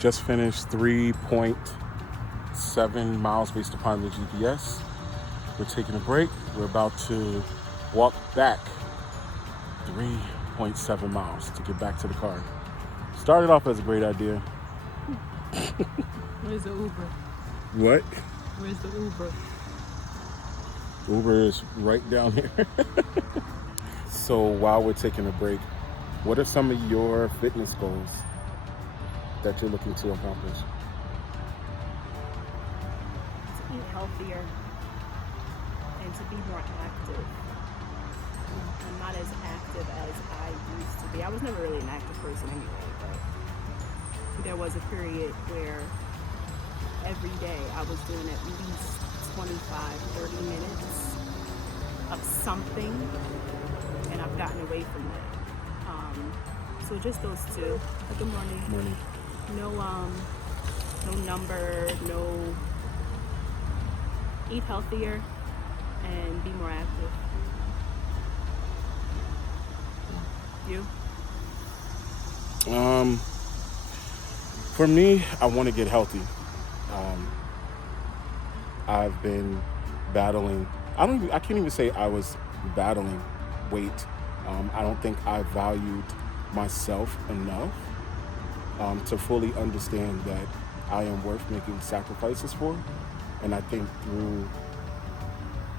Just finished 3.7 miles based upon the GPS. We're taking a break. We're about to walk back 3.7 miles to get back to the car. Started off as a great idea. Where's the Uber? What? Where's the Uber? Uber is right down here. So while we're taking a break, what are some of your fitness goals that you're looking to accomplish? To eat healthier and to be more active. I'm not as active as I used to be. I was never really an active person anyway, but there was a period where every day I was doing at least 25-30 minutes of something, and I've gotten away from that. So just those two. Good morning. Morning. No number, no. Eat healthier and be more active. You? For me, I want to get healthy. I've been battling. I can't even say I was battling weight. I don't think I valued myself enough to fully understand that I am worth making sacrifices for. And I think through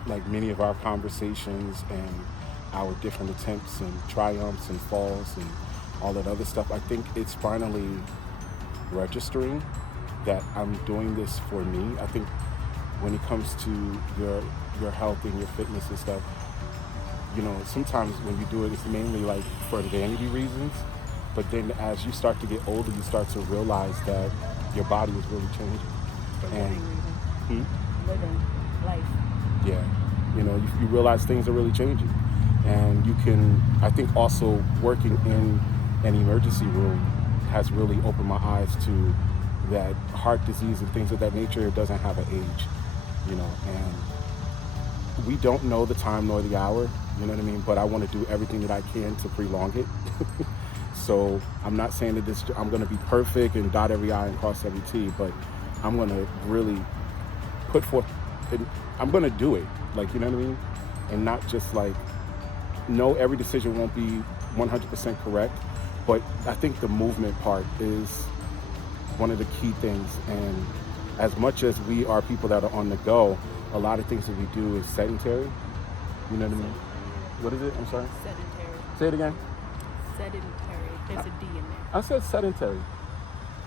like many of our conversations and our different attempts and triumphs and falls and all that other stuff, I think it's finally registering that I'm doing this for me. I think when it comes to your health and your fitness and stuff, you know, sometimes when you do it, it's mainly like for vanity reasons. But then as you start to get older, you start to realize that your body is really changing. For living reason. Living life. Yeah. You know, you realize things are really changing. And you can, I think also working in an emergency room has really opened my eyes to that heart disease and things of that nature, it doesn't have an age, you know, and we don't know the time nor the hour, you know what I mean? But I want to do everything that I can to prolong it. So I'm not saying that I'm going to be perfect and dot every I and cross every T, but I'm going to really put forth, I'm going to do it, like, you know what I mean? And not just like, no, every decision won't be 100% correct, but I think the movement part is one of the key things. And as much as we are people that are on the go, a lot of things that we do is sedentary. You know what I mean? What is it? I'm sorry? Sedentary. Say it again. Sedentary. There's a D in there. I said sedentary.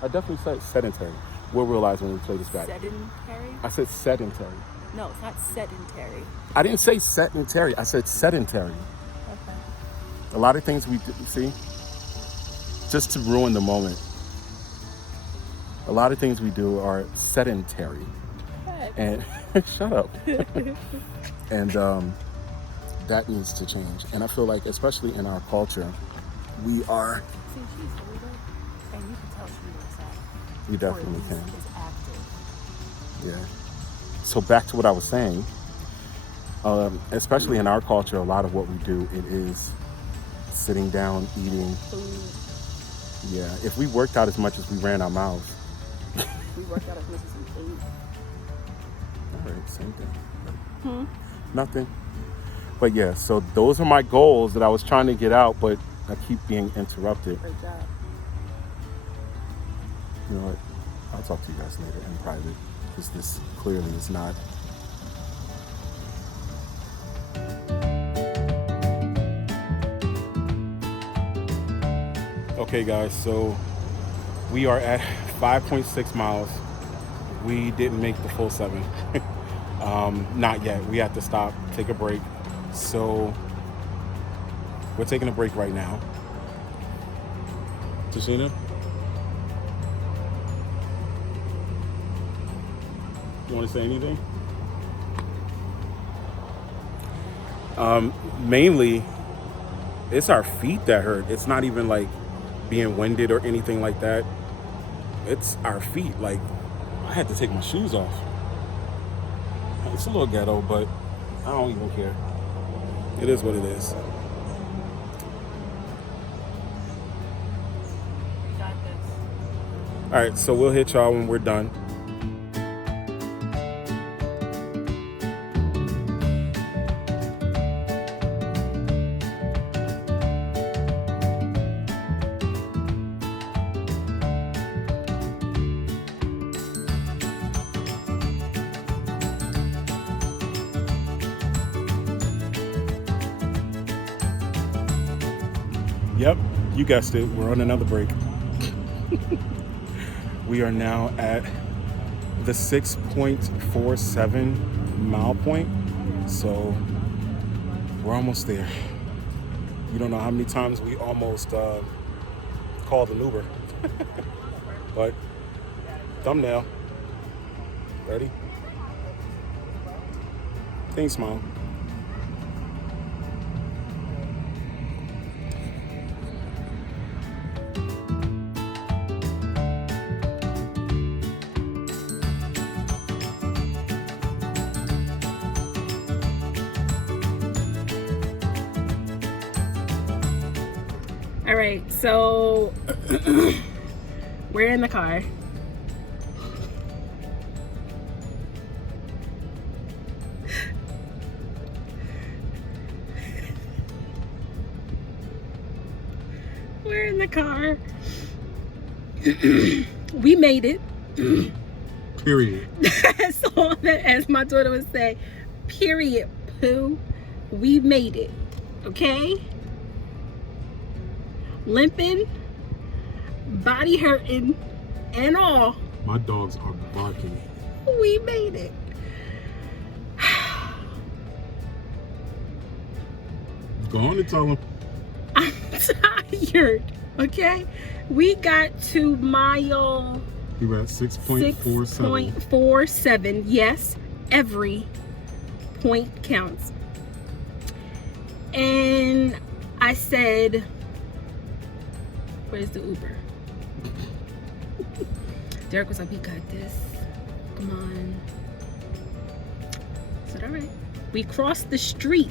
I definitely said sedentary. We'll realize when we play this back. Sedentary? I said sedentary. No, it's not sedentary. I didn't say sedentary. I said sedentary. Okay. A lot of things we do, see, just to ruin the moment. A lot of things we do are sedentary. And shut up. And that needs to change. And I feel like, especially in our culture, we are. See, she's older, and you can tell she was active. We definitely Or can. is active. Yeah. So back to what I was saying. Especially in our culture, a lot of what we do, it is sitting down, eating. Food. Yeah. If we worked out as much as we ran our mouths. We worked out as much as we ate. All right, same thing. Nothing. But yeah, so those are my goals that I was trying to get out, but I keep being interrupted. Great job. You know what? I'll talk to you guys later in private, because this clearly is not. Okay, guys, so we are at 5.6 miles. We didn't make the full 7. Not yet. We have to stop, take a break. So we're taking a break right now. Tashina? You want to say anything? Mainly, it's our feet that hurt. It's not even like being winded or anything like that. It's our feet. Like, I had to take my shoes off. It's a little ghetto, but I don't even care. It is what it is. Got this. All right, so we'll hit y'all when we're done. Yep, you guessed it. We're on another break. We are now at the 6.47 mile point. So we're almost there. You don't know how many times we almost called an Uber. But thumbnail. Ready? Thanks, Mom. All right, so we're in the car. We're in the car. We made it. Period. That's all that, as my daughter would say, period, poo. We made it, okay? Limping, body hurting, and all. My dogs are barking. We made it. Go on and tell them. I'm tired, okay? We got to mile You were at 6.47. 6.47. Yes, every point counts. And I said, where's the Uber? Derek was like, we got this. Come on. I said, all right. We crossed the street.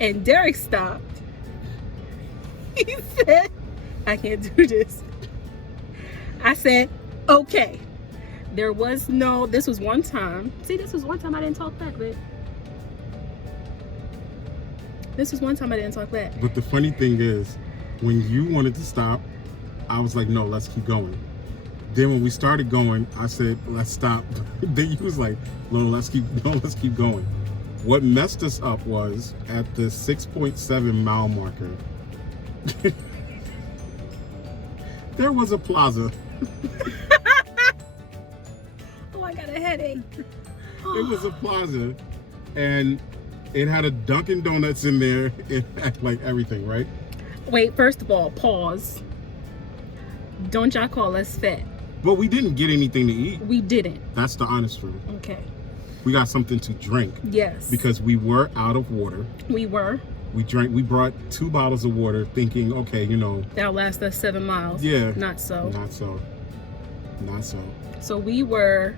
And Derek stopped. He said, I can't do this. I said, okay. This was one time. See, this was one time I didn't talk back, but this was one time I didn't talk back. But the funny thing is, when you wanted to stop, I was like, no, let's keep going. Then when we started going, I said, let's stop. Then you was like, no, let's keep going. What messed us up was at the 6.7 mile marker, there was a plaza. Oh, I got a headache. It was a plaza, and it had a Dunkin' Donuts in there. It had like everything, right? Wait, first of all, pause. Don't y'all call us fat. But we didn't get anything to eat. We didn't. That's the honest truth. Okay. We got something to drink. Yes. Because we were out of water. We were. We brought 2 bottles of water thinking, okay, that'll last us 7 miles. Yeah. Not so. Not so. So we were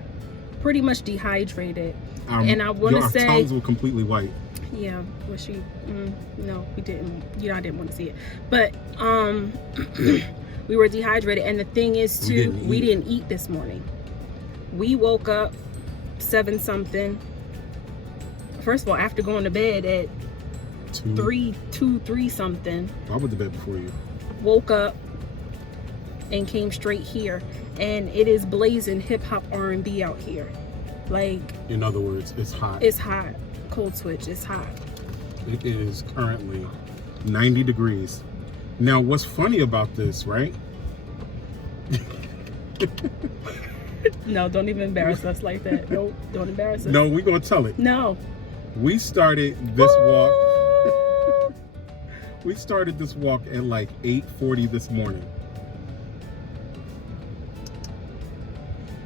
pretty much dehydrated. And I want to our say, tongues were completely white. Yeah, no, we didn't. I didn't want to see it. But we were dehydrated, and the thing is too, we didn't eat this morning. We woke up 7 something. First of all, after going to bed at 3 something. I went to bed before you. Woke up and came straight here, and it is blazing hip hop R&B out here. Like, in other words, it's hot. It's hot. Cold switch. It's hot. It is currently 90 degrees. Now, what's funny about this, right? No, don't even embarrass us like that. No, don't embarrass us. No, we're gonna tell it. No. We started this walk. We started this walk at like 8:40 this morning.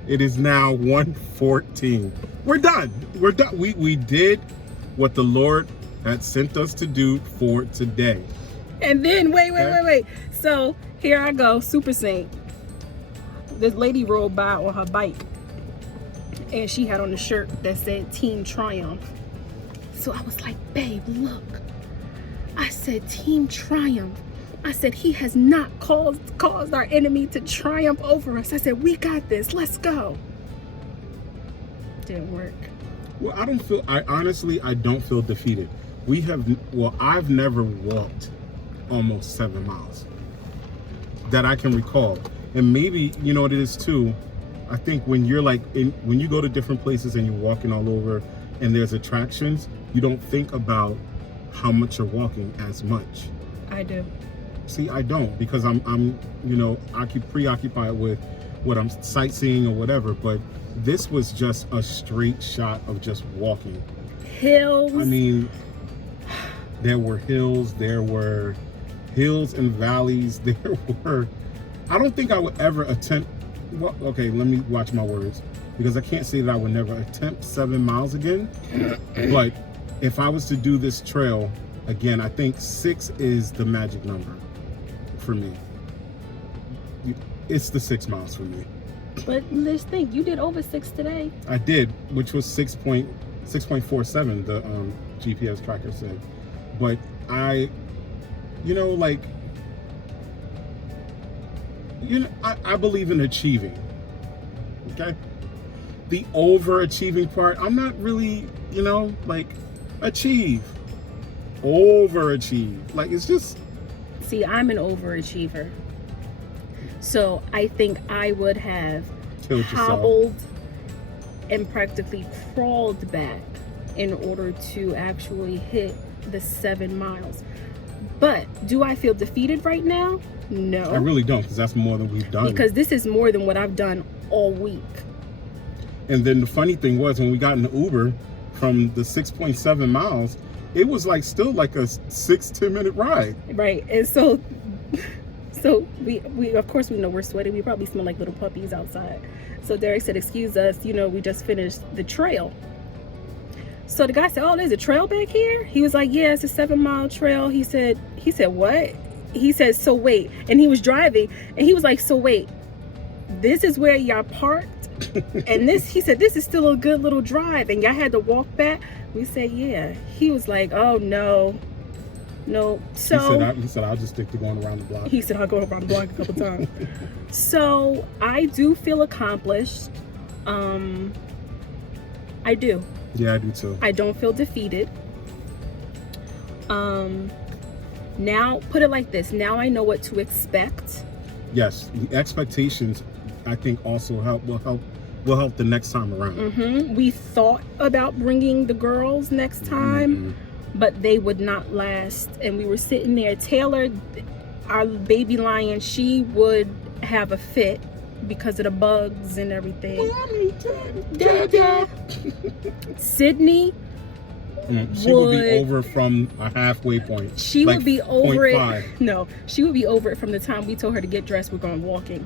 It is now 1:14. We're done. We're done. We did what the Lord had sent us to do for today. And then wait. So here I go, Super Saint. This lady rolled by on her bike, and she had on a shirt that said Team Triumph. So I was like, babe, look. I said Team Triumph. I said, he has not caused our enemy to triumph over us. I said, we got this. Let's go. Didn't work. Well, I honestly don't feel defeated. I've never walked almost 7 miles that I can recall. And maybe, you know what it is too, I think when you're when you go to different places and you're walking all over and there's attractions, you don't think about how much you're walking as much. I do. See, I don't, because I'm preoccupied with what I'm sightseeing or whatever, but this was just a straight shot of just walking. Hills. I mean, there were hills and valleys. There were, I don't think I would ever attempt, well, okay, let me watch my words, because I can't say that I would never attempt 7 miles again. But if I was to do this trail again, I think 6 is the magic number for me. It's the 6 miles for me. But let's think, you did over 6 today. I did, which was 6.47, the GPS tracker said. But I believe in achieving. Okay? The overachieving part, I'm not really, achieve. Overachieve. Like, it's just... See, I'm an overachiever. So I think I would have hobbled and practically crawled back in order to actually hit the 7 miles. But do I feel defeated right now? No. I really don't, because that's more than we've done. Because this is more than what I've done all week. And then the funny thing was, when we got in the Uber from the 6.7 miles, it was still like a 6-10 minute ride. Right. And so we of course we know we're sweaty. We probably smell like little puppies outside. So Derek said, excuse us, we just finished the trail. So the guy said, oh, there's a trail back here? He was like, yeah, it's a 7-mile trail. He said, what? He said, so wait. And he was driving and he was like, so wait, this is where y'all parked? And he said, this is still a good little drive and y'all had to walk back? We said, yeah. He was like, oh, no. So he said, I'll just stick to going around the block. He said, I'll go around the block a couple times. So I do feel accomplished. I do. Yeah, I do too. I don't feel defeated. Now, put it like this. Now I know what to expect. Yes, the expectations, I think, also will help the next time around. Mm-hmm. We thought about bringing the girls next time, but they would not last. And we were sitting there. Taylor, our baby lion, she would have a fit because of the bugs and everything. Mommy, Dad. Sydney she would be over from a halfway point. She would be over 0.5. it. No, she would be over it from the time we told her to get dressed. We're going walking.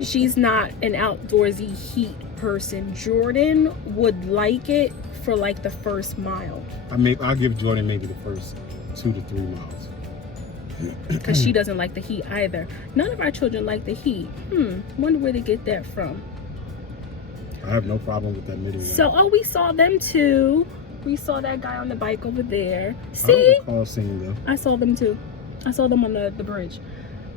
She's not an outdoorsy heat person. Jordan would like it for the first mile. I'll give Jordan maybe the first 2 to 3 miles. Because she doesn't like the heat either. None of our children like the heat. Wonder where they get that from. I have no problem with that midway. So, we saw them too. We saw that guy on the bike over there. See? I don't recall seeing them. I saw them too. I saw them on the bridge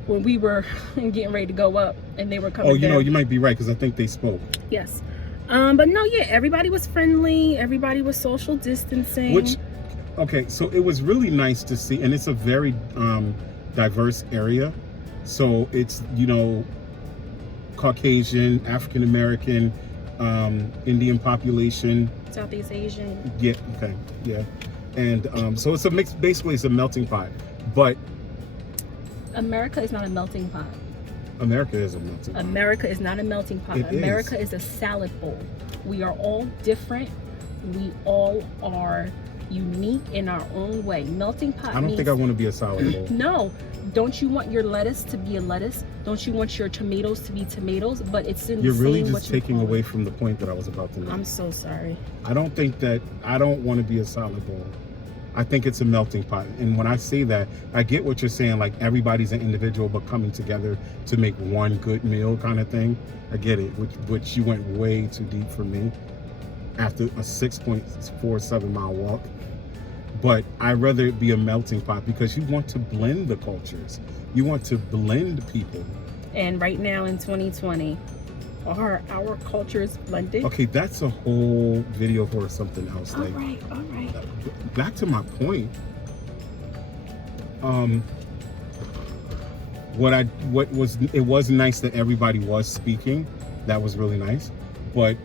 when we were getting ready to go up and they were coming down. You might be right because I think they spoke. Yes. But no, yeah, everybody was friendly. Everybody was social distancing. So it was really nice to see, and it's a very diverse area. So it's, Caucasian, African American, Indian population, Southeast Asian. Yeah. Okay. Yeah. And so it's a mix. Basically, it's a melting pot. But America is not a melting pot. America is a melting pot. America is not a melting pot. America is a salad bowl. We are all different. We all are unique in our own way. Melting pot. I don't think I want to be a salad bowl. No. Don't you want your lettuce to be a lettuce? Don't you want your tomatoes to be tomatoes? But it's in the same. You're really just taking away from the point that I was about to make. I'm so sorry. I don't want to be a salad bowl. I think it's a melting pot. And when I say that, I get what you're saying, like everybody's an individual but coming together to make one good meal kind of thing. I get it, which you went way too deep for me after a 6.47 mile walk. But I'd rather it be a melting pot because you want to blend the cultures. You want to blend people. And right now in 2020, are our cultures blended? Okay, that's a whole video for something else. All right. Back to my point. It was nice that everybody was speaking. That was really nice. But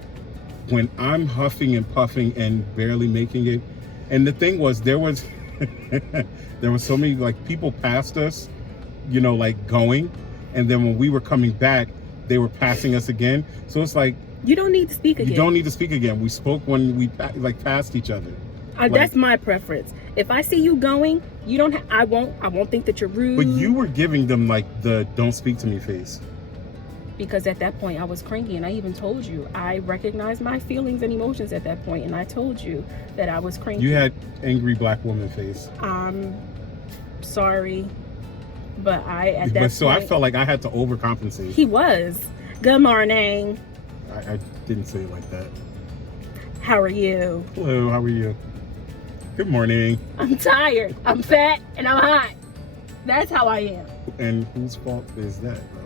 when I'm huffing and puffing and barely making it, and the thing was, there was so many like people passed us, you know, like going, and then when we were coming back, they were passing us again. So it's like, you don't need to speak again. You don't need to speak again. We spoke when we like passed each other. That's my preference. If I see you going, you don't. I won't think that you're rude. But you were giving them like the "don't speak to me" face. Because at that point I was cranky, and I even told you I recognized my feelings and emotions at that point, and I told you that I was cranky. You had angry black woman face. I'm sorry, but at that point. So I felt like I had to overcompensate. He was. Good morning. I didn't say it like that. How are you? Hello, how are you? Good morning. I'm tired. I'm fat and I'm hot. That's how I am. And whose fault is that, bro?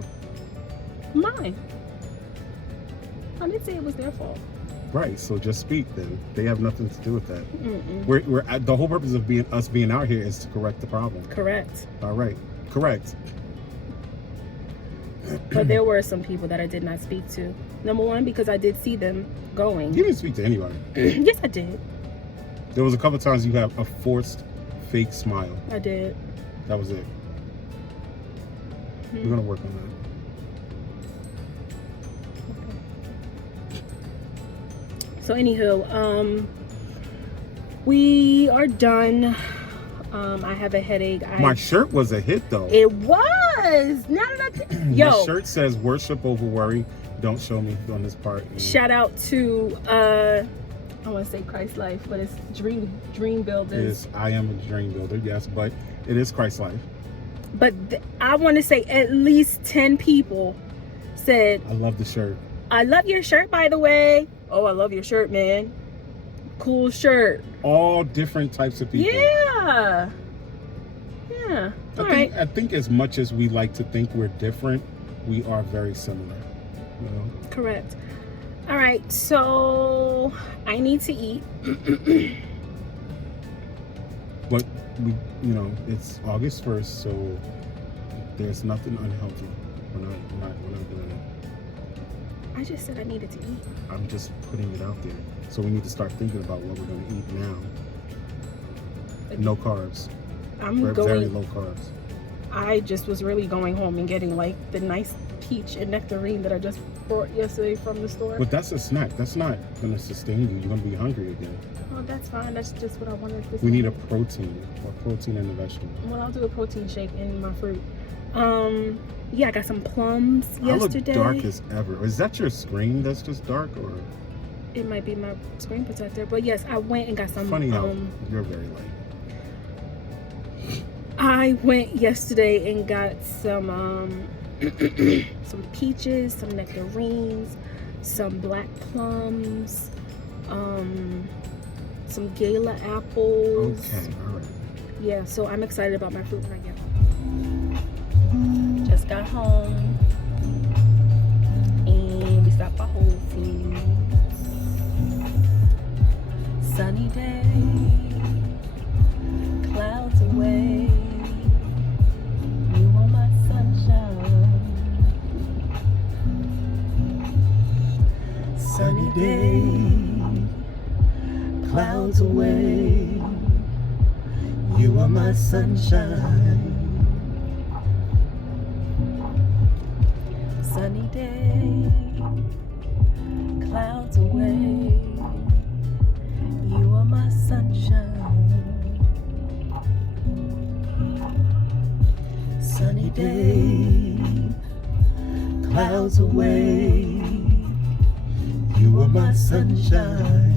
Mine. I didn't say it was their fault. Right. So just speak then. They have nothing to do with that. Mm-mm. We're the whole purpose of us being out here is to correct the problem. Correct. All right. Correct. But there were some people that I did not speak to. Number one, because I did see them going. You didn't speak to anybody. Yes, I did. There was a couple times you have a forced fake smile. I did. That was it. We're gonna work on that. So anywho, we are done. I have a headache. My shirt was a hit though. It was. Now that Your shirt says "Worship over worry." Don't show me on this part. Shout out to I want to say Christ Life, but it's Dream Builders. I am a dream builder, yes, but it is Christ Life. But I want to say at least 10 people said, I love the shirt. I love your shirt, by the way. Oh, I love your shirt, man. Cool shirt. All different types of people. Yeah. I think as much as we like to think we're different, we are very similar. You know? Correct. All right, so I need to eat. But it's August 1st, so there's nothing unhealthy. We're not doing it. I just said I needed to eat. I'm just putting it out there. So we need to start thinking about what we're going to eat now. No carbs. Very low carbs. I just was really going home and getting like the nice peach and nectarine that I just brought yesterday from the store. But that's a snack. That's not going to sustain you. You're going to be hungry again. Oh, that's fine. That's just what I wanted this We need a protein in the vegetable. Well, I'll do a protein shake in my fruit. Yeah, I got some plums yesterday. I look dark as ever. Is that your screen that's just dark, or? It might be my screen protector. But yes, I went and got some. Funny how you're very light. I went yesterday and got some some peaches, some nectarines, some black plums, some gala apples. Okay, all right. Yeah, so I'm excited about my fruit when I get home. Just got home and we stopped by Whole Foods. Sunny day, clouds away. You are my sunshine. Sunny day, clouds away. You are my sunshine. Sunny day, clouds away. You are my sunshine. Sunny day, clouds away. You are my sunshine.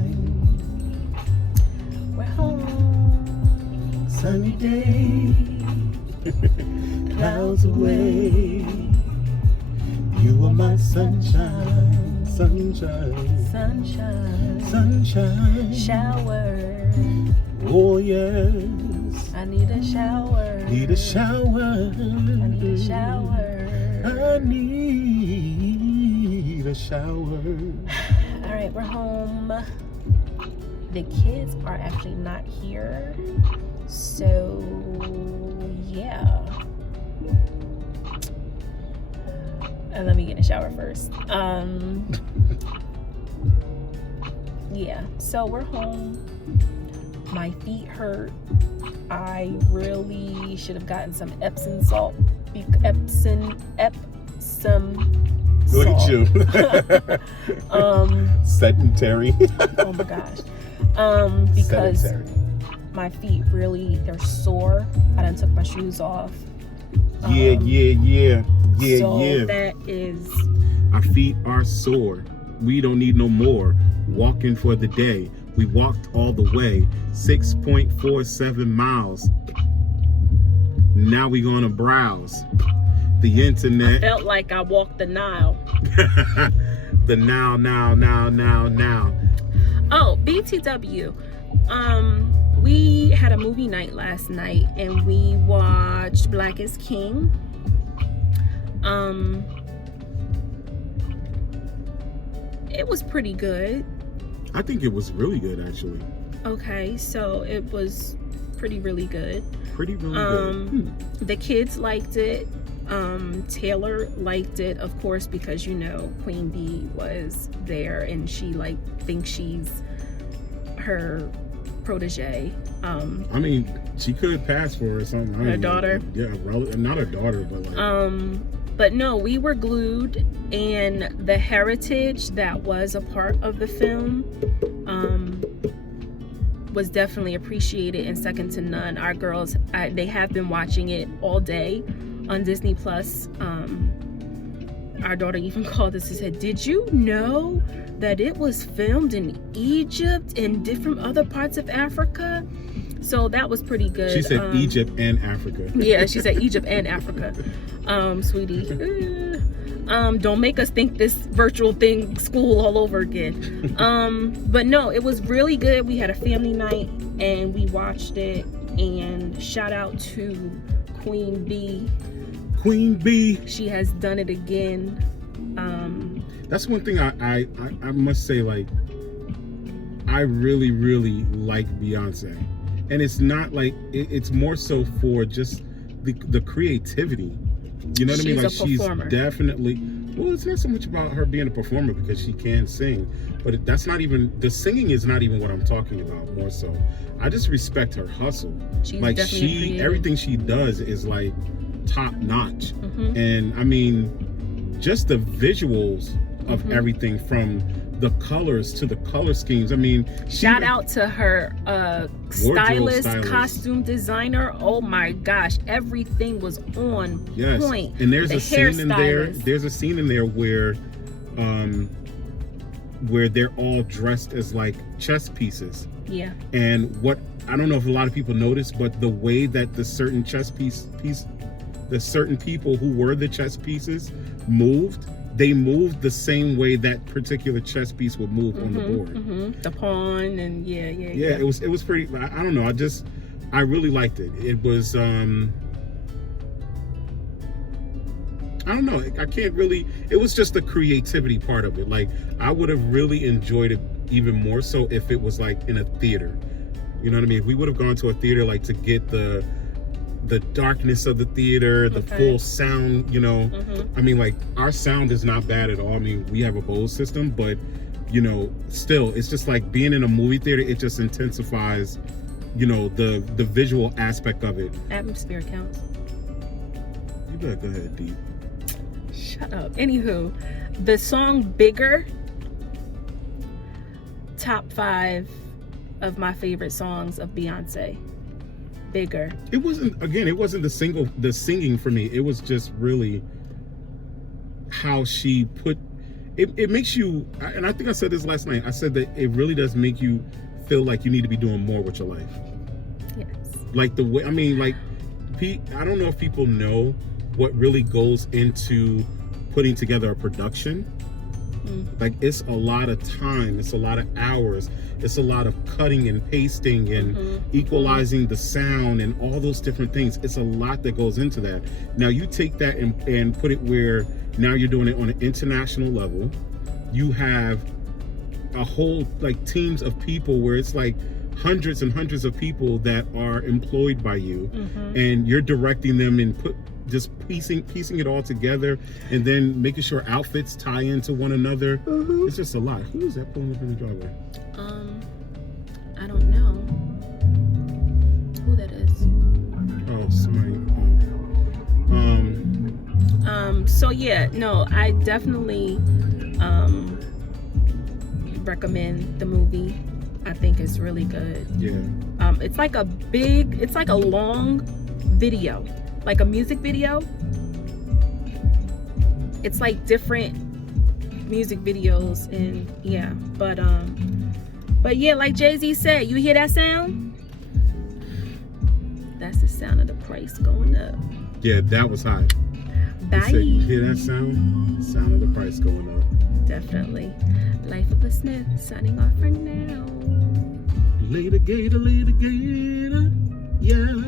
We're home. Sunny day, clouds away. You are my sunshine, sunshine, Sunshine. sunshine. Shower. Oh yes. I need a shower. Need a shower. I need a shower. I need a shower. All right, we're home. The kids are actually not here, so yeah. And let me get in the shower first. Yeah, so we're home. My feet hurt. I really should have gotten some Epsom salt. Epsom Look at salt. you. Sedentary. Oh my gosh. Because Sedentary. my feet really, they're sore. I done took my shoes off. Yeah. So that is, Our feet are sore. We don't need no more walking for the day. We walked all the way, 6.47 miles. Now we gonna browse the internet. felt like I walked the Nile. The now. Oh, BTW. We had a movie night last night and we watched Black is King. It was pretty good. I think it was really good, actually. Okay, so it was really good. Pretty really good. The kids liked it. Taylor liked it, of course, because Queen Bee was there and she thinks she's her protege. I mean, she could pass for her or something. Her daughter? Yeah, not her daughter, but But no, we were glued, and the heritage that was a part of the film was definitely appreciated and second to none. Our girls, they have been watching it all day on Disney Plus. Our daughter even called us and said, "Did you know that it was filmed in Egypt and different other parts of Africa?" So that was pretty good. she said Egypt and Africa. Yeah, she said Egypt and Africa. Sweetie, don't make us think this virtual thing school all over again. But no, it was really good. We had a family night and we watched it, and shout out to Queen Bee. Queen Bee. She has done it again. That's one thing I must say, I really, really like Beyonce. And it's not it's more so for just the creativity. You know what I mean? She's a performer. She's definitely, well, it's not so much about her being a performer because she can sing, but that's not even, the singing is not even what I'm talking about more so. I just respect her hustle. She's definitely creative. Everything she does is top notch. Mm-hmm. And I mean, just the visuals of everything from the colors to the color schemes. I mean, shout out to her stylist, costume designer. Oh my gosh, everything was on point. And there's a scene in there. There's a scene in there where they're all dressed as chess pieces. Yeah. And what, I don't know if a lot of people noticed, but the way that the certain chess the certain people who were the chess pieces moved, they moved the same way that particular chess piece would move on the board. The pawn and yeah. It was pretty. I don't know. I really liked it. It was I don't know. I can't really. It was just the creativity part of it. I would have really enjoyed it even more so if it was in a theater. You know what I mean? If we would have gone to a theater to get the darkness of the theater, the full sound, I mean, our sound is not bad at all. I mean, we have a Bose system, but still, it's just being in a movie theater, it just intensifies, the visual aspect of it. Atmosphere counts. You better go ahead, Deep. Shut up. Anywho, the song Bigger, top 5 of my favorite songs of Beyonce. Bigger. It wasn't the singing for me. It was just really how she put it makes you, and I think I said this last night, I said that it really does make you feel like you need to be doing more with your life. Yes. The way, I mean, I don't know if people know what really goes into putting together a production, Like, it's a lot of time, it's a lot of hours, it's a lot of cutting and pasting and equalizing the sound and all those different things. It's a lot that goes into that. Now you take that and put it where now you're doing it on an international level. You have a whole like teams of people where it's like hundreds and hundreds of people that are employed by you, and you're directing them and just piecing it all together, and then making sure outfits tie into one another. It's just a lot. Who is that pulling up in the driveway? I don't know who that is. Oh, somebody. So yeah, no, I definitely recommend the movie. I think it's really good. Yeah. It's like a long video, like a music video. It's like different music videos, and yeah, but yeah, like Jay-Z said, you hear that sound? That's the sound of the price going up. Yeah, that was hot. Bye. Said, you hear that sound? Sound of the price going up. Definitely. Life of a Smith signing off for now. Later, gator, yeah.